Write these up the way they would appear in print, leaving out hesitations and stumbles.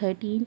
13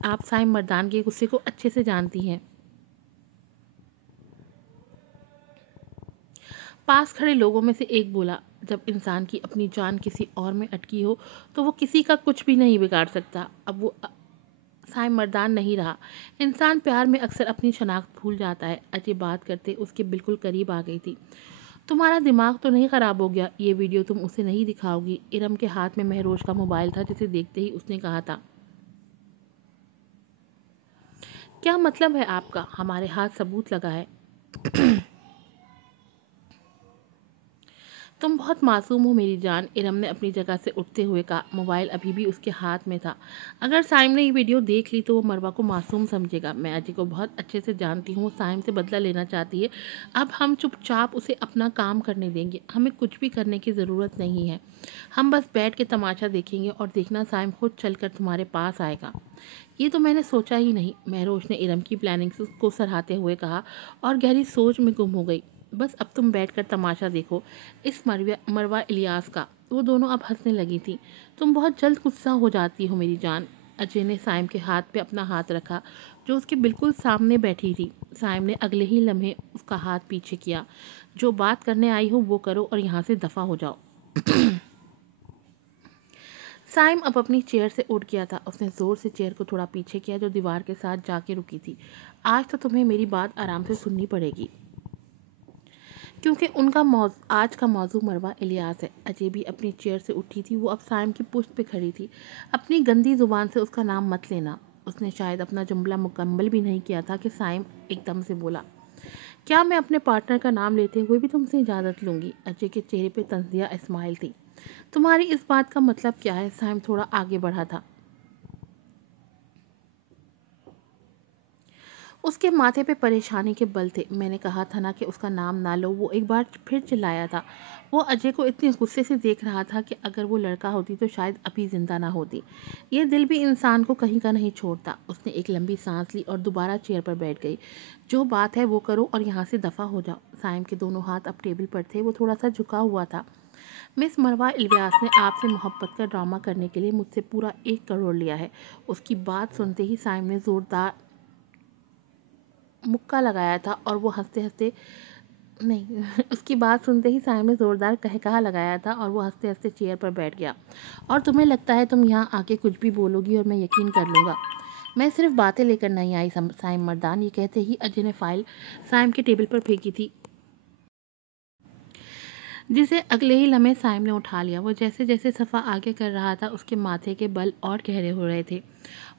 آپ سائم مردان کے غصے کو اچھے سے جانتی ہیں۔ پاس کھڑے لوگوں میں سے ایک بولا، جب انسان کی اپنی جان کسی اور میں اٹکی ہو تو وہ کسی کا کچھ بھی نہیں بگاڑ سکتا۔ اب وہ سائم مردان نہیں رہا۔ انسان پیار میں اکثر اپنی شناخت بھول جاتا ہے۔ اجے بات کرتے اس کے بالکل قریب آ گئی تھی۔ تمہارا دماغ تو نہیں خراب ہو گیا؟ یہ ویڈیو تم اسے نہیں دکھاؤ گی؟ ارم کے ہاتھ میں مہروش کا موبائل تھا جسے دیکھتے ہی اس نے کہا تھا۔ کیا مطلب ہے آپ کا؟ ہمارے ہاتھ ثبوت لگا ہے۔ تم بہت معصوم ہو میری جان، ارم نے اپنی جگہ سے اٹھتے ہوئے کہا۔ موبائل ابھی بھی اس کے ہاتھ میں تھا۔ اگر سائم نے یہ ویڈیو دیکھ لی تو وہ مروہ کو معصوم سمجھے گا۔ میں اجے کو بہت اچھے سے جانتی ہوں، وہ سائم سے بدلہ لینا چاہتی ہے۔ اب ہم چپ چاپ اسے اپنا کام کرنے دیں گے، ہمیں کچھ بھی کرنے کی ضرورت نہیں ہے۔ ہم بس بیٹھ کے تماشا دیکھیں گے اور دیکھنا سائم خود چل کر تمہارے پاس آئے گا۔ یہ تو میں نے سوچا ہی نہیں، مہروش نے ارم کی پلاننگ کو سراہتے ہوئے کہا اور گہری سوچ میں گم ہو گئی۔ بس اب تم بیٹھ کر تماشا دیکھو اس مروہ الیاس کا۔ وہ دونوں اب ہنسنے لگی تھی۔ تم بہت جلد غصہ ہو جاتی ہو میری جان۔ اجے نے سائم کے ہاتھ پہ اپنا ہاتھ رکھا جو اس کے بالکل سامنے بیٹھی تھی۔ سائم نے اگلے ہی لمحے اس کا ہاتھ پیچھے کیا۔ جو بات کرنے آئی ہو وہ کرو اور یہاں سے دفع ہو جاؤ۔ سائم اب اپنی چیئر سے اٹھ گیا تھا۔ اس نے زور سے چیئر کو تھوڑا پیچھے کیا جو دیوار کے ساتھ جا کے رکی تھی۔ آج تو تمہیں میری بات آرام سے سننی پڑے گی کیونکہ آج کا موضوع مروہ الیاس ہے۔ اجے بھی اپنی چیئر سے اٹھی تھی۔ وہ اب سائم کی پشت پہ کھڑی تھی۔ اپنی گندی زبان سے اس کا نام مت لینا۔ اس نے شاید اپنا جملہ مکمل بھی نہیں کیا تھا کہ سائم ایک دم سے بولا، کیا میں اپنے پارٹنر کا نام لیتے ہوئے بھی تم سے اجازت لوں گی؟ اجے کے چہرے پہ طنزیہ اسمائل تھی۔ تمہاری اس بات کا مطلب کیا ہے؟ سائم تھوڑا آگے بڑھا تھا۔ اس کے ماتھے پہ پریشانی کے بل تھے۔ میں نے کہا تھا نا کہ اس کا نام نہ لو، وہ ایک بار پھر چلایا تھا۔ وہ اجے کو اتنے غصے سے دیکھ رہا تھا کہ اگر وہ لڑکا ہوتی تو شاید ابھی زندہ نہ ہوتی۔ یہ دل بھی انسان کو کہیں کا نہیں چھوڑتا۔ اس نے ایک لمبی سانس لی اور دوبارہ چیئر پر بیٹھ گئی۔ جو بات ہے وہ کرو اور یہاں سے دفع ہو جاؤ۔ سائم کے دونوں ہاتھ اب ٹیبل پر تھے۔ وہ تھوڑا سا جھکا ہوا تھا۔ مس مروہ الیاس نے آپ سے محبت کا ڈرامہ کرنے کے لیے مجھ سے پورا 1 کروڑ لیا ہے۔ اس کی بات سنتے ہی سائم نے زوردار مکہ لگایا تھا اور وہ ہنستے ہنستے اس کی بات سنتے ہی سائم نے زوردار قہقہہ لگایا تھا اور وہ ہنستے ہنستے چیئر پر بیٹھ گیا۔ اور تمہیں لگتا ہے تم یہاں آ کے کچھ بھی بولو گی اور میں یقین کر لوں گا؟ میں صرف باتیں لے کر نہیں آئی سائم مردان۔ یہ کہتے ہی اجے نے فائل سائم کے ٹیبل پر پھینکی تھی جسے اگلے ہی لمحے سائم نے اٹھا لیا۔ وہ جیسے جیسے صفحہ آگے کر رہا تھا اس کے ماتھے کے بل اور گہرے ہو رہے تھے۔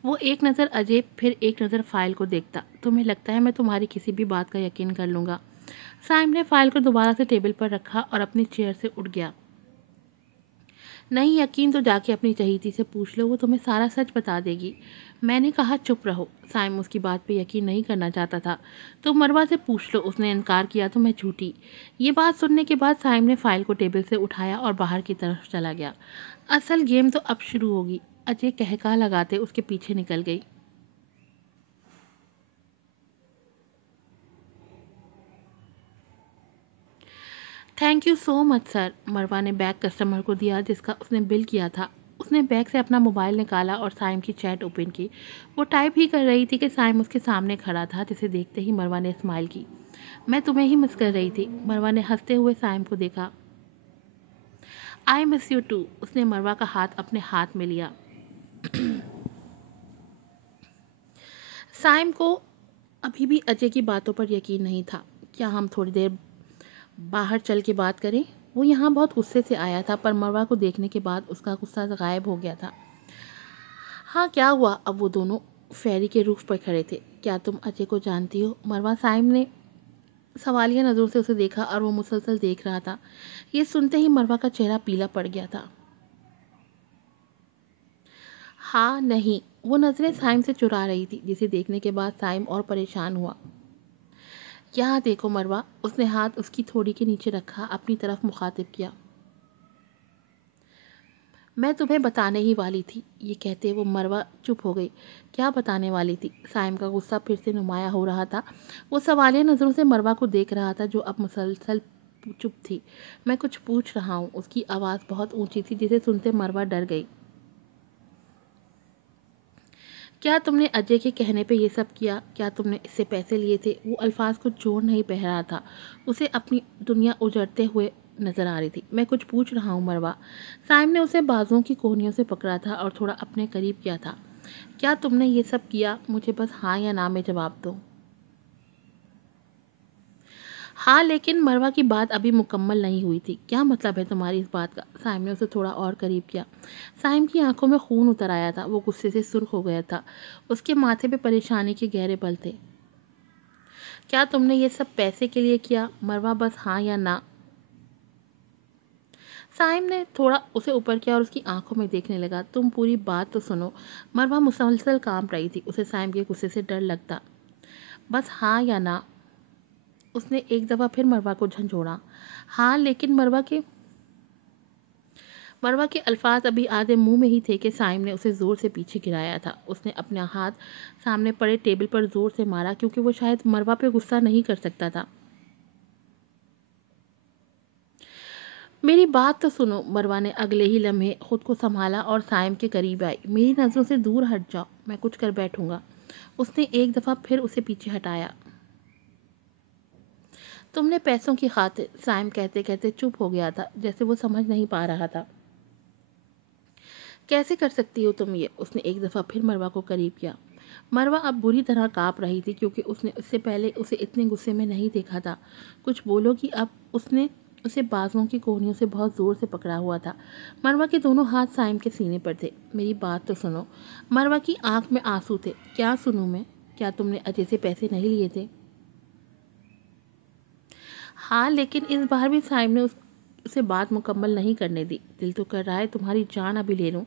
وہ ایک نظر اجے پھر ایک نظر فائل کو دیکھتا۔ تمہیں لگتا ہے میں تمہاری کسی بھی بات کا یقین کر لوں گا؟ سائم نے فائل کو دوبارہ سے ٹیبل پر رکھا اور اپنی چیئر سے اٹھ گیا۔ نہیں یقین تو جا کے اپنی چہیتی سے پوچھ لو، وہ تمہیں سارا سچ بتا دے گی۔ میں نے کہا چپ رہو۔ سائم اس کی بات پہ یقین نہیں کرنا چاہتا تھا۔ تو مروہ سے پوچھ لو، اس نے انکار کیا تو میں جھوٹی؟ یہ بات سننے کے بعد سائم نے فائل کو ٹیبل سے اٹھایا اور باہر کی طرف چلا گیا۔ اصل گیم تو اب شروع ہوگی۔ اجے قہقہہ لگاتے اس کے پیچھے نکل گئی۔ تھینک یو سو مچ سر۔ مروہ نے بیگ کسٹمر کو دیا جس کا اس نے بل کیا تھا۔ اس نے بیگ سے اپنا موبائل نکالا اور سائم کی چیٹ اوپن کی۔ وہ ٹائپ ہی کر رہی تھی کہ سائم اس کے سامنے کھڑا تھا جسے دیکھتے ہی مروہ نے اسمائل کی۔ میں تمہیں ہی مس کر رہی تھی۔ مروہ نے ہنستے ہوئے سائم کو دیکھا۔ آئی مس یو ٹو۔ اس نے مروہ کا ہاتھ اپنے ہاتھ میں لیا۔ سائم کو ابھی بھی اجے کی باتوں پر یقین نہیں تھا۔ کیا ہم تھوڑی دیر باہر چل کے بات کریں؟ وہ یہاں بہت غصے سے آیا تھا پر مروہ کو دیکھنے کے بعد اس کا غصہ غائب ہو گیا تھا۔ ہاں کیا ہوا؟ اب وہ دونوں فیری کے روف پر کھڑے تھے۔ کیا تم اجے کو جانتی ہو؟ مروہ سائم نے سوالیہ نظروں سے اسے دیکھا اور وہ مسلسل دیکھ رہا تھا۔ یہ سنتے ہی مروہ کا چہرہ پیلا پڑ گیا تھا۔ ہاں نہیں، وہ نظریں سائم سے چرا رہی تھی جسے دیکھنے کے بعد سائم اور پریشان ہوا۔ یہاں دیکھو مروہ۔ اس نے ہاتھ اس کی تھوڑی کے نیچے رکھا، اپنی طرف مخاطب کیا۔ میں تمہیں بتانے ہی والی تھی۔ یہ کہتے وہ مروہ چپ ہو گئی۔ کیا بتانے والی تھی؟ سائم کا غصہ پھر سے نمایاں ہو رہا تھا۔ وہ سوالیہ نظروں سے مروہ کو دیکھ رہا تھا جو اب مسلسل چپ تھی۔ میں کچھ پوچھ رہا ہوں۔ اس کی آواز بہت اونچی تھی جسے سنتے مروہ ڈر گئی۔ کیا تم نے اجے کے کہنے پہ یہ سب کیا؟ کیا تم نے اس سے پیسے لیے تھے؟ وہ الفاظ کو جوڑ نہیں پہ رہا تھا، اسے اپنی دنیا اجڑتے ہوئے نظر آ رہی تھی۔ میں کچھ پوچھ رہا ہوں مروہ۔ سائم نے اسے بازوؤں کی کونیوں سے پکڑا تھا اور تھوڑا اپنے قریب کیا تھا۔ کیا تم نے یہ سب کیا؟ مجھے بس ہاں یا نہ میں جواب دو۔ ہاں، لیکن مروہ کی بات ابھی مکمل نہیں ہوئی تھی۔ کیا مطلب ہے تمہاری اس بات کا؟ سائم نے اسے تھوڑا اور قریب کیا۔ سائم کی آنکھوں میں خون اتر آیا تھا، وہ غصے سے سرخ ہو گیا تھا، اس کے ماتھے پہ پریشانی کے گہرے بل تھے۔ کیا تم نے یہ سب پیسے کے لیے کیا؟ مروہ بس ہاں یا نہ۔ سائم نے تھوڑا اسے اوپر کیا اور اس کی آنکھوں میں دیکھنے لگا۔ تم پوری بات تو سنو۔ مروہ مسلسل کانپ رہی تھی، اسے سائم کے غصے سے ڈر لگتا۔ بس ہاں یا نہ۔ اس نے ایک دفعہ پھر مروہ کو جھنجھوڑا۔ ہاں، لیکن مروہ کے الفاظ ابھی آدھے منہ میں ہی تھے کہ سائم نے اسے زور سے پیچھے گرایا تھا۔ اس نے اپنا ہاتھ سامنے پڑے ٹیبل پر زور سے مارا، کیونکہ وہ شاید مروہ پہ غصہ نہیں کر سکتا تھا۔ میری بات تو سنو۔ مروہ نے اگلے ہی لمحے خود کو سنبھالا اور سائم کے قریب آئی۔ میری نظروں سے دور ہٹ جاؤ، میں کچھ کر بیٹھوں گا۔ اس نے ایک دفعہ پھر اسے پیچھے ہٹایا۔ تم نے پیسوں کی خاطر، سائم کہتے کہتے چپ ہو گیا تھا، جیسے وہ سمجھ نہیں پا رہا تھا۔ کیسے کر سکتی ہو تم یہ؟ اس نے ایک دفعہ پھر مروہ کو قریب کیا۔ مروہ اب بری طرح کانپ رہی تھی، کیونکہ اس نے اس سے پہلے اسے اتنے غصے میں نہیں دیکھا تھا۔ کچھ بولو گی؟ اب اس نے اسے بازوؤں کی کونیوں سے بہت زور سے پکڑا ہوا تھا۔ مروہ کے دونوں ہاتھ سائم کے سینے پر تھے۔ میری بات تو سنو۔ مروہ کی آنکھ میں آنسو تھے۔ کیا سنوں میں؟ کیا تم نے اجے سے پیسے نہیں لیے تھے؟ ہاں، لیکن اس بار بھی سائم نے اسے بات مکمل نہیں کرنے دی۔ دل تو کر رہا ہے تمہاری جان ابھی لے لوں۔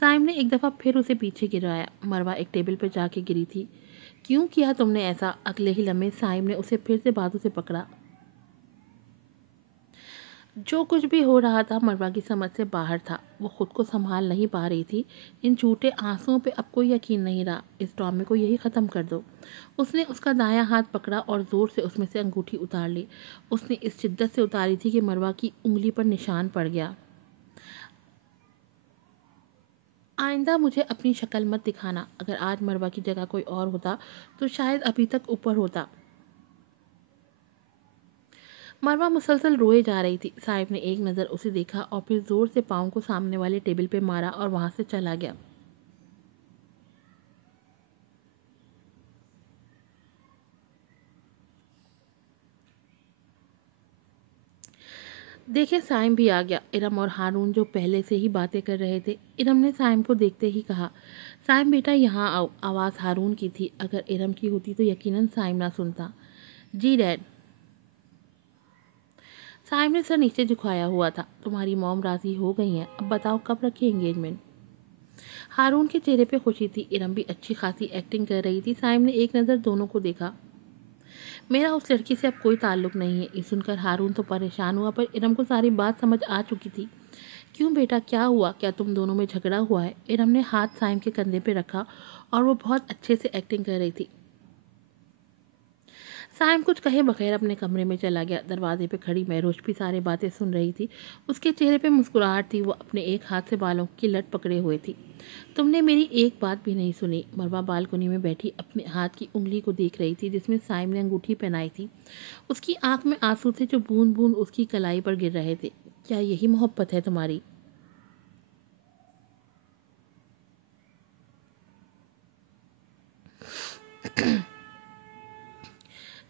سائم نے ایک دفعہ پھر اسے پیچھے گرایا۔ مروہ ایک ٹیبل پر جا کے گری تھی۔ کیوں کیا تم نے ایسا؟ اگلے ہی لمحے سائم نے اسے پھر سے بازو سے پکڑا۔ جو کچھ بھی ہو رہا تھا مروہ کی سمجھ سے باہر تھا، وہ خود کو سنبھال نہیں پا رہی تھی۔ ان جھوٹے آنسوؤں پہ اب کوئی یقین نہیں رہا، اس ڈرامے کو یہی ختم کر دو۔ اس نے اس کا دایاں ہاتھ پکڑا اور زور سے اس میں سے انگوٹھی اتار لی۔ اس نے اس شدت سے اتاری تھی کہ مروہ کی انگلی پر نشان پڑ گیا۔ آئندہ مجھے اپنی شکل مت دکھانا۔ اگر آج مروہ کی جگہ کوئی اور ہوتا تو شاید ابھی تک اوپر ہوتا۔ مروہ مسلسل روئے جا رہی تھی۔ صاحب نے ایک نظر اسے دیکھا اور پھر زور سے پاؤں کو سامنے والے ٹیبل پہ مارا اور وہاں سے چلا گیا۔ دیکھے سائم بھی آ گیا۔ ارم اور ہارون جو پہلے سے ہی باتیں کر رہے تھے۔ ارم نے سائم کو دیکھتے ہی کہا، سائم بیٹا یہاں آؤ۔ آواز ہارون کی تھی۔ اگر ارم کی ہوتی تو یقیناً سائم نہ سنتا۔ جی ڈیڈ۔ سائم نے سر نیچے جھکایا ہوا تھا۔ تمہاری موم راضی ہو گئی ہیں، اب بتاؤ کب رکھے انگیجمنٹ؟ ہارون کے چہرے پہ خوشی تھی۔ ارم بھی اچھی خاصی ایکٹنگ کر رہی تھی۔ سائم نے ایک نظر دونوں کو دیکھا۔ میرا اس لڑکی سے اب کوئی تعلق نہیں ہے۔ یہ سن کر ہارون تو پریشان ہوا، پر ارم کو ساری بات سمجھ آ چکی تھی۔ کیوں بیٹا، کیا ہوا؟ کیا تم دونوں میں جھگڑا ہوا ہے؟ ارم نے ہاتھ سائم کے کندھے پہ رکھا اور وہ بہت اچھے سے ایکٹنگ کر رہی تھی۔ سائم کچھ کہے بغیر اپنے کمرے میں چلا گیا۔ دروازے پہ کھڑی مہروش بھی سارے باتیں سن رہی تھی۔ اس کے چہرے پہ مسکراہٹ تھی۔ وہ اپنے ایک ہاتھ سے بالوں کی لٹ پکڑے ہوئے تھی۔ تم نے میری ایک بات بھی نہیں سنی۔ مروہ بالکنی میں بیٹھی اپنے ہاتھ کی انگلی کو دیکھ رہی تھی جس میں سائم نے انگوٹھی پہنائی تھی۔ اس کی آنکھ میں آنسو تھے جو بوند بوند اس کی کلائی پر گر رہے تھے۔ کیا یہی محبت ہے تمہاری؟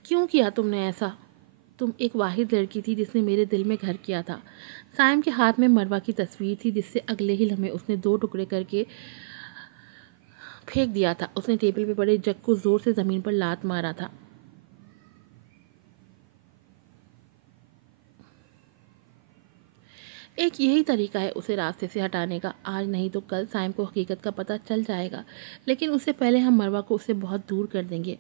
کیوں کیا تم نے ایسا؟ تم ایک واحد لڑکی تھی جس نے میرے دل میں گھر کیا تھا۔ سائم کے ہاتھ میں مروہ کی تصویر تھی جس سے اگلے ہی لمحے اس نے دو ٹکڑے کر کے پھینک دیا تھا۔ اس نے ٹیبل پہ پڑے جگ کو زور سے زمین پر لات مارا تھا۔ ایک یہی طریقہ ہے اسے راستے سے ہٹانے کا۔ آج نہیں تو کل سائم کو حقیقت کا پتہ چل جائے گا، لیکن اس سے پہلے ہم مروہ کو اس سے بہت دور کر دیں گے۔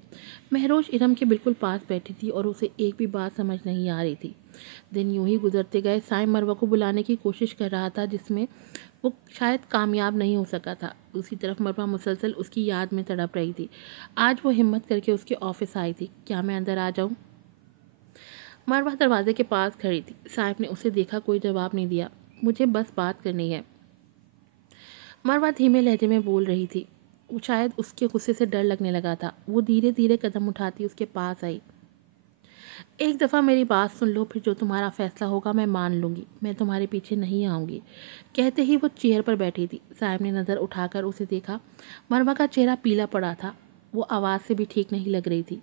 مہروش ارم کے بالکل پاس بیٹھی تھی اور اسے ایک بھی بات سمجھ نہیں آ رہی تھی۔ دن یوں ہی گزرتے گئے۔ سائم مروہ کو بلانے کی کوشش کر رہا تھا جس میں وہ شاید کامیاب نہیں ہو سکا تھا۔ دوسری طرف مروہ مسلسل اس کی یاد میں تڑپ رہی تھی۔ آج وہ ہمت کر کے اس کے آفس آئی تھی۔ کیا میں اندر آ جاؤں؟ مروہ دروازے کے پاس کھڑی تھی۔ صاحب نے اسے دیکھا، کوئی جواب نہیں دیا۔ مجھے بس بات کرنی ہے، مروہ دھیمے لہجے میں بول رہی تھی۔ شاید اس کے غصے سے ڈر لگنے لگا تھا۔ وہ دھیرے دھیرے قدم اٹھاتی اس کے پاس آئی۔ ایک دفعہ میری بات سن لو، پھر جو تمہارا فیصلہ ہوگا میں مان لوں گی، میں تمہارے پیچھے نہیں آؤں گی۔ کہتے ہی وہ چیئر پر بیٹھی تھی۔ سائم نے نظر اٹھا کر اسے دیکھا۔ مروہ کا چہرہ پیلا پڑا تھا، وہ آواز سے بھی ٹھیک نہیں لگ رہی تھی،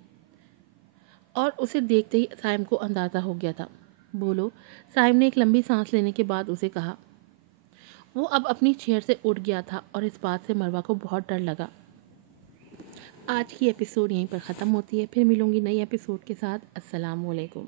اور اسے دیکھتے ہی سائم کو اندازہ ہو گیا تھا۔ بولو، سائم نے ایک لمبی سانس لینے کے بعد اسے کہا۔ وہ اب اپنی چیئر سے اٹھ گیا تھا اور اس بات سے مروہ کو بہت ڈر لگا۔ آج کی ایپیسوڈ یہیں پر ختم ہوتی ہے، پھر ملوں گی نئی ایپیسوڈ کے ساتھ۔ السلام علیکم۔